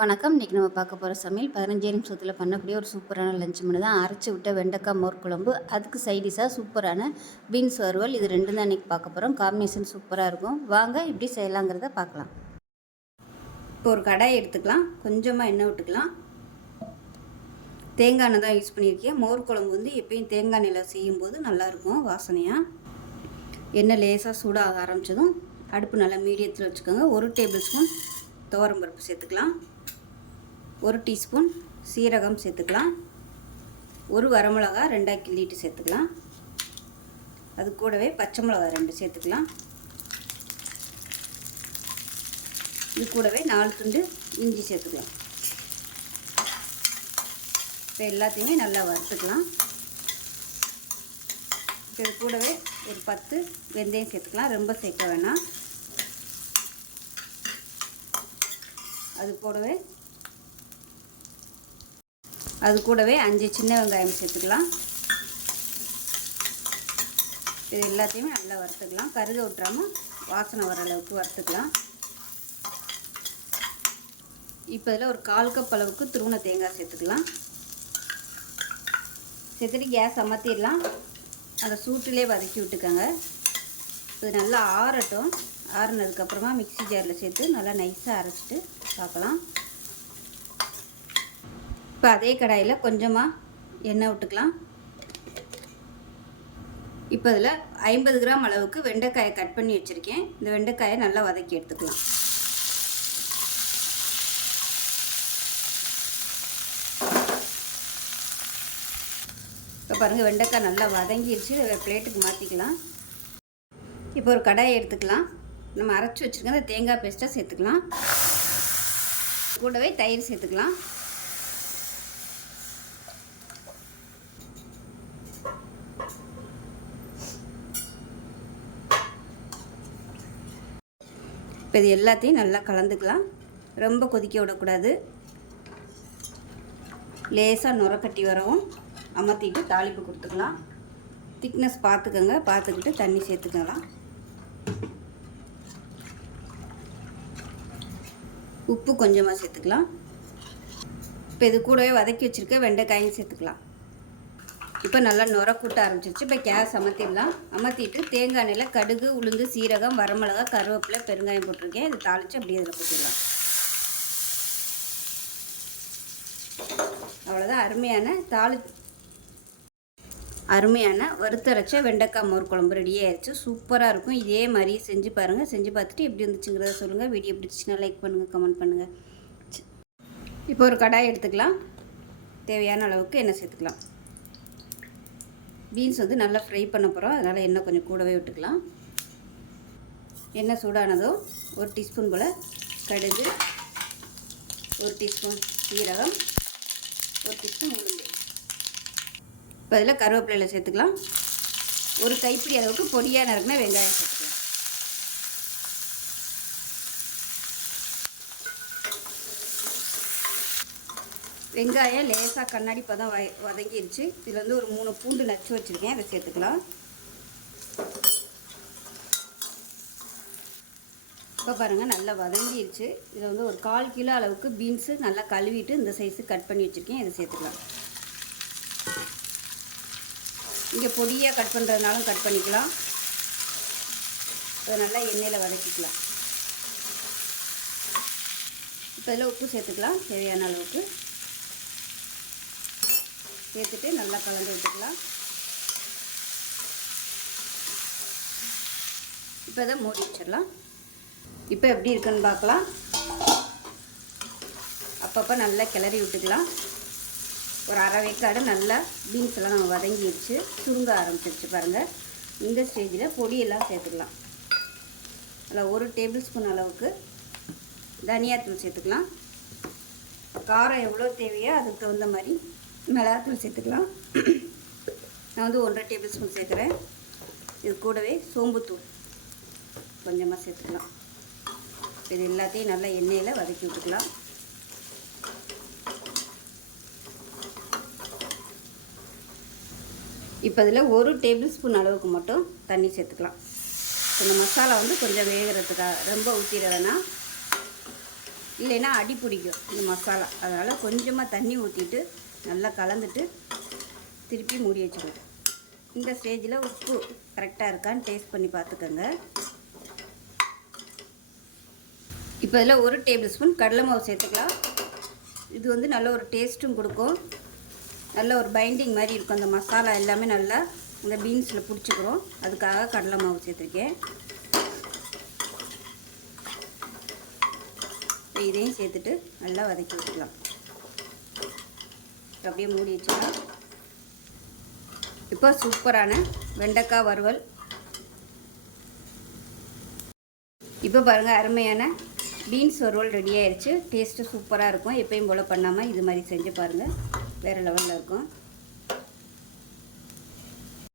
வணக்கம். இன்றைக்கி நம்ம பார்க்க போகிற சமையல் 15 நிமிஷத்தில் பண்ணக்கூடிய ஒரு சூப்பரான லஞ்ச் மெனு தான். அரைச்சி விட்ட வெண்டைக்காய் மோர் குழம்பு, அதுக்கு சைடிஷாக சூப்பரான பீன்ஸ் வறுவல். இது ரெண்டும் தான் இன்றைக்கி பார்க்க போகிறோம். காம்பினேஷன் சூப்பராக இருக்கும். வாங்க எப்படி செய்யலாங்கிறத பார்க்கலாம். இப்போ ஒரு கடாய் எடுத்துக்கலாம். கொஞ்சமாக எண்ணெய் விட்டுக்கலாம். தேங்காய் எண்ணெய் தான் யூஸ் பண்ணியிருக்கேன். மோர் குழம்பு வந்து எப்பயும் தேங்காய் எண்ணெயில் செய்யும்போது நல்லாயிருக்கும் வாசனையாக. எண்ணெய் லேசாக சூடாக ஆரம்பித்ததும் அடுப்பு நல்லா மீடியத்தில் வச்சுக்கோங்க. 1 டேபிள் ஸ்பூன் துவரம்பருப்பு சேர்த்துக்கலாம். 1 டீஸ்பூன் சீரகம் சேர்த்துக்கலாம். 1 வரமிளகா 2 கிள்ளிட்டு சேர்த்துக்கலாம். அது கூடவே பச்சை மிளகா 2 சேர்த்துக்கலாம். இது கூடவே 4 துண்டு இஞ்சி சேர்த்துக்கலாம். இப்போ எல்லாத்தையுமே நல்லா வறுத்துக்கலாம். இப்போ இது கூடவே ஒரு 10 வெந்தயம் சேர்த்துக்கலாம். ரொம்ப சேர்க்க வேணாம். அது கூடவே 5 சின்ன வெங்காயம் சேர்த்துக்கலாம். இது எல்லாத்தையுமே நல்லா வறுத்துக்கலாம். கருக விட்டுறாமல் வாசனை வர அளவுக்கு வறுத்துக்கலாம். இப்போ இதில் ஒரு 1/4 கப் அளவுக்கு துருவின தேங்காய் சேர்த்துக்கலாம். சேர்த்துட்டு கேஸ் அமர்த்திடலாம். அந்த சூட்டிலே வதக்கி விட்டுக்கோங்க. இது நல்லா ஆறட்டும். ஆறுனதுக்கப்புறமா மிக்ஸி ஜாரில் சேர்த்து நல்லா நைஸாக அரைச்சிட்டு பார்க்கலாம். இப்போ அதே கடாயில் கொஞ்சமாக எண்ணெய் விட்டுக்கலாம். இப்போ இதில் 50 கிராம் அளவுக்கு வெண்டைக்காயை கட் பண்ணி வச்சுருக்கேன். இந்த வெண்டைக்காயை நல்லா வதக்கி எடுத்துக்கலாம். இப்போ பாருங்கள், வெண்டைக்காய் நல்லா வதங்கிடுச்சு. பிளேட்டுக்கு மாற்றிக்கலாம். இப்போ ஒரு கடாயை எடுத்துக்கலாம். நம்ம அரைச்சி வச்சுருக்க அந்த தேங்காய் பேஸ்ட்டை சேர்த்துக்கலாம். கூடவே தயிர் சேர்த்துக்கலாம். இப்போ இது எல்லாத்தையும் நல்லா கலந்துக்கலாம். ரொம்ப கொதிக்க விடக்கூடாது. லேசாக நுரக்கட்டி வரவும் அமர்த்திட்டு தாளிப்பு கொடுத்துக்கலாம். திக்னஸ் பார்த்துக்கோங்க. பார்த்துக்கிட்டு தண்ணி சேர்த்துக்கலாம். உப்பு கொஞ்சமாக சேர்த்துக்கலாம். இப்போ இது கூடவே வதக்கி வச்சுருக்க வெண்டைக்காயும் சேர்த்துக்கலாம். இப்போ நல்லா நுர கூட்ட ஆரம்பிச்சிருச்சு. இப்போ கேஸ் அமர்த்திடலாம். அமர்த்திட்டு தேங்காய் எண்ணெயில் கடுகு, உளுந்து, சீரகம், வரமிளகா, கருவேப்பிலை, பெருங்காயம் போட்டிருக்கேன். இது தாளித்து அப்படியே இதில் போட்டுடலாம். அவ்வளோதான். அருமையான வறுத்தரைச்ச வெண்டைக்காய் மோர் குழம்பு ரெடி ஆயிடுச்சு. சூப்பராக இருக்கும். இதே மாதிரி செஞ்சு பாருங்கள். செஞ்சு பார்த்துட்டு எப்படி இருந்துச்சுங்கிறத சொல்லுங்கள். வீடியோ பிடிச்சிச்சின்னா லைக் பண்ணுங்கள், கமெண்ட் பண்ணுங்கள். இப்போ ஒரு கடாய் எடுத்துக்கலாம். தேவையான அளவுக்கு எண்ணெய் சேர்த்துக்கலாம். பீன்ஸ் வந்து நல்லா ஃப்ரை பண்ண போகிறோம். அதனால் எண்ணெய் கொஞ்சம் கூடவே விட்டுக்கலாம். எண்ணெய் சூடானதும் 1 டீஸ்பூன் போல் கடுகு, 1 டீஸ்பூன் சீரகம், 1 டீஸ்பூன் உளுந்து. இப்போ அதில் கருவேப்பிலையில் சேர்த்துக்கலாம். ஒரு கைப்பிடி அளவுக்கு பொடியாக நறுக்கின வெங்காயம் சேர்த்துக்கலாம். வெங்காயம் லேசாக கண்ணாடி பதம் வதங்கிடுச்சு. இதில் வந்து ஒரு 3 பூண்டு நச்சு வச்சுருக்கேன். அதை சேர்த்துக்கலாம். இப்போ பாருங்கள், நல்லா வதங்கிடுச்சு. இதில் வந்து ஒரு 1/4 கிலோ அளவுக்கு பீன்ஸு நல்லா கழுவிட்டு இந்த சைஸு கட் பண்ணி வச்சுருக்கேன். இதை சேர்த்துக்கலாம். இங்கே பொடியாக கட் பண்ணுறதுனாலும் கட் பண்ணிக்கலாம். அதை நல்லா எண்ணெயில் வதக்கிக்கலாம். இப்போ இதில் உப்பு சேர்த்துக்கலாம். தேவையான அளவுக்கு சேர்த்துட்டு நல்லா கலந்து விட்டுக்கலாம். இப்போ இதை மூடி வச்சிடலாம். இப்போ எப்படி இருக்குன்னு பார்க்கலாம். அப்பப்போ நல்லா கிளறி விட்டுக்கலாம். ஒரு அரை வேக்காடு நல்லா பீன்ஸ் எல்லாம் நம்ம வதங்கிடுச்சு. சுருங்க ஆரம்பிச்சிருச்சு பாருங்கள். இந்த ஸ்டேஜில் பொடியெல்லாம் சேர்த்துக்கலாம். அதில் 1 டேபிள் ஸ்பூன் அளவுக்கு தனியாத்தூள் சேர்த்துக்கலாம். காரம் எவ்வளோ தேவையோ அதுக்கு தகுந்த மாதிரி மிளகாத்தூள் சேர்த்துக்கலாம். நான் வந்து 1.5 டேபிள் ஸ்பூன் சேர்க்குறேன். இது கூடவே சோம்புத்தூள் கொஞ்சமாக சேர்த்துக்கலாம். இது எல்லாத்தையும் நல்லா எண்ணெயில் வதக்கி விட்டுக்கலாம். இப்போ இதில் 1 டேபிள் ஸ்பூன் அளவுக்கு மட்டும் தண்ணி சேர்த்துக்கலாம். இந்த மசாலா வந்து கொஞ்சம் வேகிறதுக்காக ரொம்ப ஊற்றிட வேணாம். இல்லைன்னா அடி பிடிக்கும் இந்த மசாலா. அதனால் கொஞ்சமாக தண்ணி ஊற்றிட்டு நல்லா கலந்துட்டு திருப்பி மூடி வச்சுக்கணும். இந்த ஸ்டேஜில் உப்பு கரெக்டாக இருக்கான்னு டேஸ்ட் பண்ணி பார்த்துக்கோங்க. இப்போ இதில் 1 டேபிள் ஸ்பூன் கடலை மாவு சேர்த்துக்கலாம். இது வந்து நல்ல ஒரு டேஸ்ட்டும் கொடுக்கும், நல்ல ஒரு பைண்டிங் மாதிரி இருக்கும். அந்த மசாலா எல்லாமே நல்லா இந்த பீன்ஸில் பிடிச்சிக்கிறோம். அதுக்காக கடலை மாவு சேர்த்துருக்கேன். இதையும் சேர்த்துட்டு நல்லா வதக்கி வச்சுக்கலாம். அப்படியே மூடி வச்சுக்கலாம். இப்போ சூப்பரான வெண்டைக்காய் வறுவல். இப்போ பாருங்கள், அருமையான பீன்ஸ் வறுவல் ரெடி ஆயிடுச்சு. டேஸ்ட்டு சூப்பராக இருக்கும். எப்பயும் போல் பண்ணாமல் இது மாதிரி செஞ்சு பாருங்கள், வேறு லெவலில் இருக்கும்.